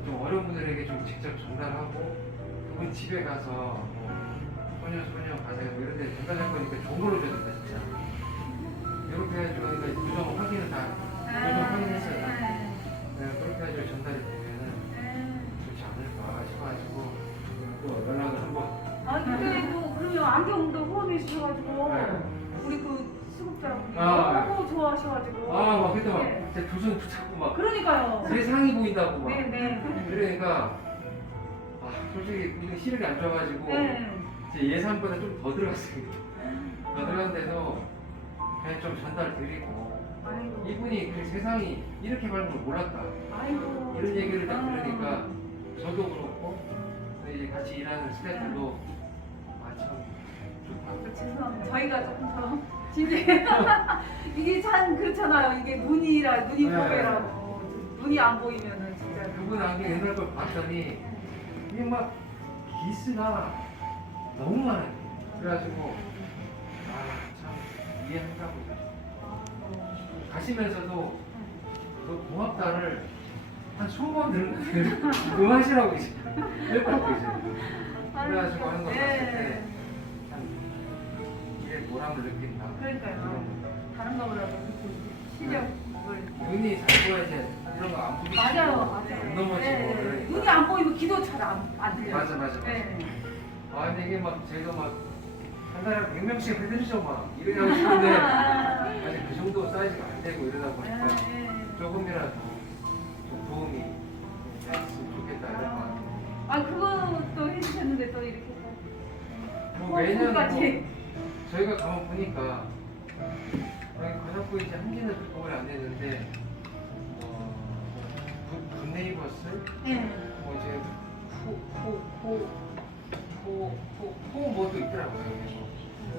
좀 어려운 분들에게 좀 직접 전달하고 그분 집에 가서 뭐 소녀 소녀 가세요 뭐 이런 데 전달할 거니까 좋은 걸로 줘야 된다 진짜 이렇게 해가지고 그러니까 부정 확인을 다 부정 확인했어요 다. 네, 그렇게 해가지고 전달이 되면은 좋지 않을까 싶어가지고 또 연락을 한번 아 근데 뭐 그러면 안경도 후원해 주셔가지고 네. 우리 그 수급자분이 아, 하셔가지고 아 막 그때 막 네. 진짜 두손 붙잡고 막 그러니까요. 세상이 보인다고 막 네 네. 그러니까 아 솔직히 이거 시력이 안 좋아가지고 네. 제 예산보다 좀 더 들어갔습니다. 더 들어갔는데도 그냥 좀 전달 드리고 아이고. 이분이 그 세상이 이렇게 밝은 걸 몰랐다 아이고. 이런 얘기를 딱 아. 들으니까 저도 그렇고 이제 같이 일하는 스태프들도 아참 좋다. 죄송합니다. 저희가 조금 더 진짜 이게 참 그렇잖아요. 이게 눈이라 눈이 네. 도배라고 눈이 안 보이면은 진짜 그분 안경 옛날 걸 봤더니 이게 막 기스가 너무 많아요. 그래가지고 아 참 이해한다고 가시면서도 그 고맙다를 한 20번 들은 그 하시라고 이제 이랬다고 이제 그래가지고 하는 거 봤을 네. 이게 보람을 느낀다. 그러니까요. 다른 거보다도 실력을 눈이 잘 보여야지 이런 거 안 보기 맞아요, 맞아요. 안 넘어지고 네. 그러니까. 눈이 안 보이면 귀도 잘 안 안 들려요. 맞아 맞아 맞아. 네. 아 근데 이게 막 저희가 막 한 달에 100명씩 해드리죠 막 이러고 싶은데 아직 그 정도 사이즈가 안 되고 이러다 보니까 네. 조금이라도 좀 도움이 됐으면 좋겠다 이런 거 같아요. 아 그것도 해주셨는데 또 이렇게 또뭐 매년 뭐 저희가 가만 보니까 여기 가족부 이제 한지는 오래 안 됐는데 어, 굿- 굿네이버스 네. 뭐 이제 포포포포포 뭐도 있더라고요. 여기 뭐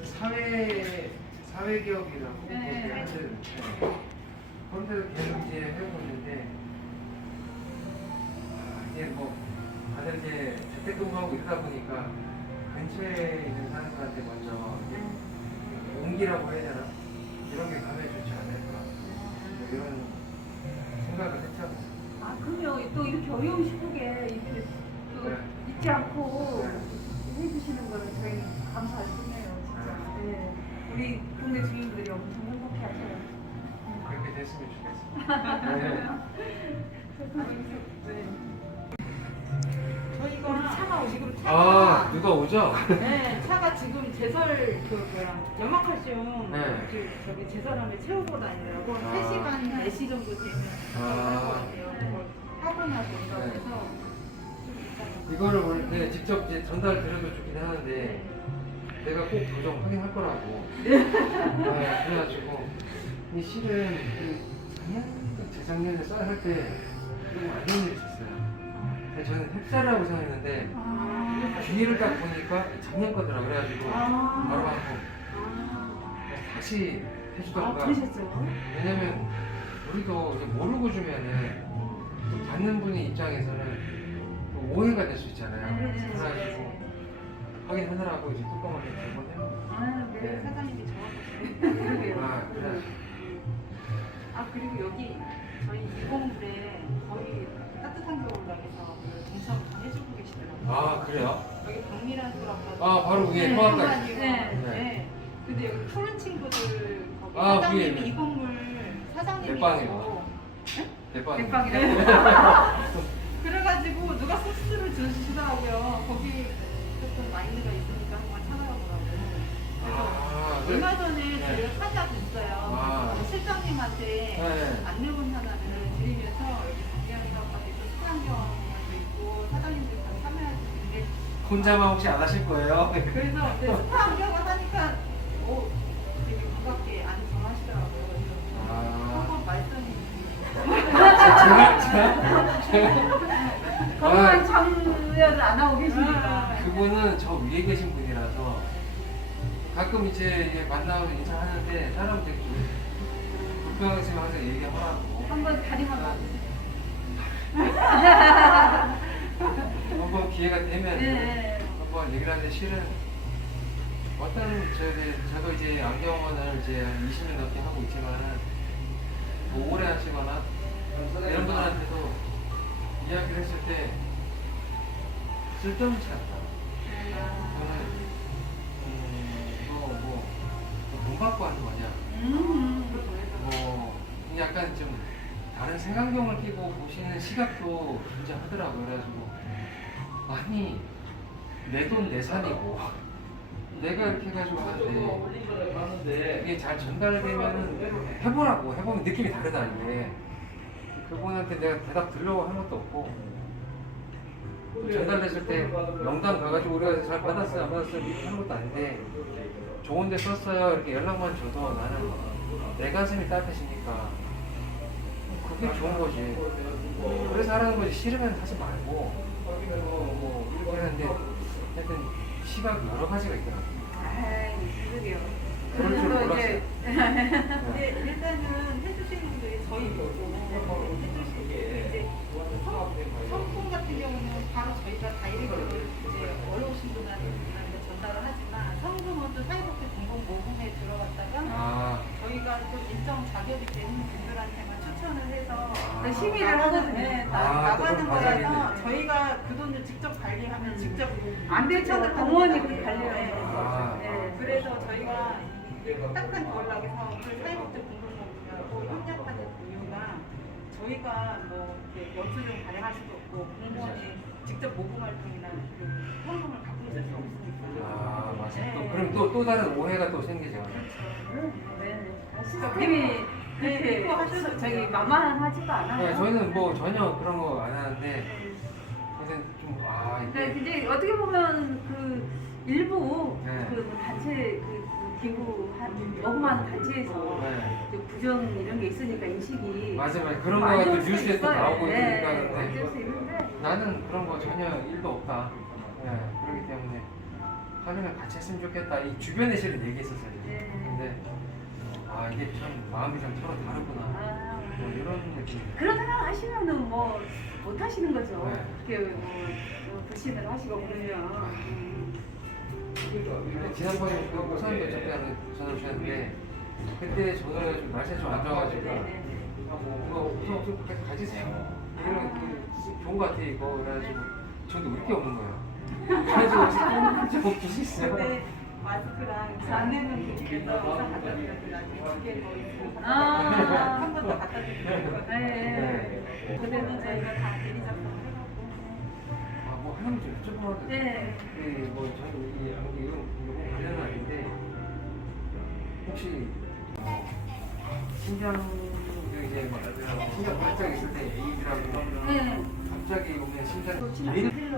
사회 사회 기업이라고 네. 그렇게 하는 그런 데도 계속 이제 해오고 있는데 아, 이제 뭐 다들 이제 재택근무하고 이러다 보니까 근처에 있는 사람들한테 먼저 이제 용기라고 해야 되나 이런 게 가면 좋지 않을까 뭐 이런 생각을 했죠. 아 그럼요 또 이렇게 어려운 시국에 이렇게 또 네. 잊지 않고 네. 해주시는 거는 저희 감사할 뿐이에요 진짜. 네. 우리 동네 주민들이 엄청 행복해 하셔요. 그렇게 됐으면 좋겠어요. 네. 저희가 차가 지금 차가 아 누가 오죠? 네 차가 지금 제설 그 뭐야 염화칼슘 네. 그 저기 제설함에 채우고 다니라고 아. 3시간 4시 정도 되면 아. 갈것 같아요. 그걸 하고 나서 네. 해서 좀 이따가 이거를 원래 직접 이제 전달 드려도 좋긴 하는데 내가 꼭 도정 확인할 거라고. 네. 그래가지고 이 실은 그 작년 재작년에 써야 할 때 좀 안 좋은 일이 있었어요. 근데 저는 흡사라고 생각했는데 아. 뒤를 딱 보니까 작년 거더라고 그래가지고 아. 바로 하고 다시 아 해주던가. 그러셨죠? 왜냐면 우리도 이제 모르고 주면은 또 받는 분의 입장에서는 또 오해가 될 수 있잖아요. 네. 그래가지고 확인하느라고 이제 뚜껑을 이렇게 한번 해놓은 아 네, 네. 사장님이 정확하시네요. 아, 그래. 아 그리고 여기 저희 이공물에 거의 아, 바로 위에 네, 토합까지. 네. 네. 네. 근데 여기 푸른 친구들 거기 아, 사장님이 위에. 이 건물 사장님이 대빵이요. 대박. 대빵이라고. 그래가지고 누가 소스를 주시더라고요. 거기 조금 마인드가 있으니까 한번 찾아가더라고요. 그래서 아, 그, 얼마 전에 네. 저희가 찾아뵀어요. 아. 실장님한테 네. 안내문 혼자만 혹시 안 하실 거예요? 그래서 네, 수강경을 하니까 오 되게 반갑게 안 정하시더라고요. 그래서 아. 한번 말씀 제가, 제가, 제가. 건강 참여를 안 하고 계시니까. 그분은 저 위에 계신 분이라서 가끔 이제 이제 만나서 인사하는데 사람 되게 불편하시면 항상 얘기하라고 한번 다리만 놔주세요. 기회가 되면 네. 한번 얘기를 하는데 실은 어떤 저기 저도 이제 안경원을 이제 한 20년 넘게 하고 있지만은 뭐 오래 하시거나 이런 분들한테도 이야기를 했을 때 쓸데없이 한다. 저는 음, 이거 뭐, 돈 받고 하는 거냐? 음. 뭐 약간 좀 다른 생각경을 끼고 보시는 시각도 존재하더라고요. 그래가지고 아니 내 돈 내 산이고. 내가 이렇게 해가지고 하는데 이게 잘 전달되면은 해보라고. 해보면 느낌이 다르다 이게. 그분한테 내가 대답 들려고 한 것도 없고. 전달됐을 때 명당 가가지고 우리가 잘 받았어요 안 받았어요 이렇게 하는 것도 아닌데 좋은데 썼어요. 이렇게 연락만 줘도 나는 내 가슴이 따뜻해지니까 그게 좋은 거지 그래서 하라는 거지. 싫으면 하지 말고. 뭐 이렇게 하는데 하여튼 시각이 여러 가지가 있더라고. 아이, 그러게요. 그럴 줄 그래서 몰랐어요. 이제 근데 일단은 해주시는 분들이 저희 보고 해주시고 이제 성- 성품 같은 경우는 바로 저희가 다이렉트로 이제 어려우신 분한테 전달을 하지만 성금은 또 사회복지 공공 모금에 들어갔다가 아. 저희가 또 일정 자격이 되는 분들 심의를 하거든요. 네, 나, 아, 나가는 그건 거라서 과정이네. 저희가 그 돈을 직접 관리하면 직접 안 공무원이 하는 그. 관리를. 아. 네. 그래서 저희가 딱한 겨울나게 사업을 사회복지 공동모금하고 협력하는 이유가 저희가 뭐 이렇게 연수를 발행할 수도 없고 공무원이 직접 모금 활동이나 그 현금을 갖고 있을 수 없으니까. 아, 맞아. 또, 네. 그럼 또, 또 다른 오해가 또 생기죠. 네. 시스템이 그렇게 그거 하셔도 저기 돼요. 만만하지도 않아요. 네, 저희는 뭐 전혀 그런 거 안 하는데, 근데 좀, 아, 네, 이게. 이제 어떻게 보면 그 일부 네. 그 단체 그, 그 기부 한 먹음하는 단체에서 네. 이제 부정 이런 게 있으니까 인식이 맞아요. 그런 안 거가 또수 뉴스에 또 있어요. 나오고 네, 이러니까. 어쩔 수 있는데 나는 그런 거 전혀 일도 없다. 네, 그렇기 때문에 하루는 같이 했으면 좋겠다. 이 주변에 실은 얘기했었어요. 네. 근데, 아, 이게 참 마음이 좀 서로 다르구나. 아, 뭐 이런 느낌. 그런 생각 하시면은 뭐 못하시는 거죠. 네. 그렇게 뭐, 뭐 불신을 하시고 그러면 음. 근데 지난번에 그 우선도 접대하는 전화 주셨는데 그때 저는 좀 날씨가 좀안 좋아가지고 네, 네, 네. 아, 뭐 우선 좀 가- 가지세요 이런 게 좋은 거 같아 이거 그래가지고 저도 울게 없는 거예요 그래가지고 혹시 좀, 수 있어요? 마스크랑 갖다 아. 한번 갖다 네, 네. 그때는 저희가 다 작성해갖고 아뭐 좀 네. 이 관련은 아닌데 혹시 뭐 신장 그 이제 막 신장 발작 있을 때 에이즈라고 네. 갑자기 오면 일 않아요.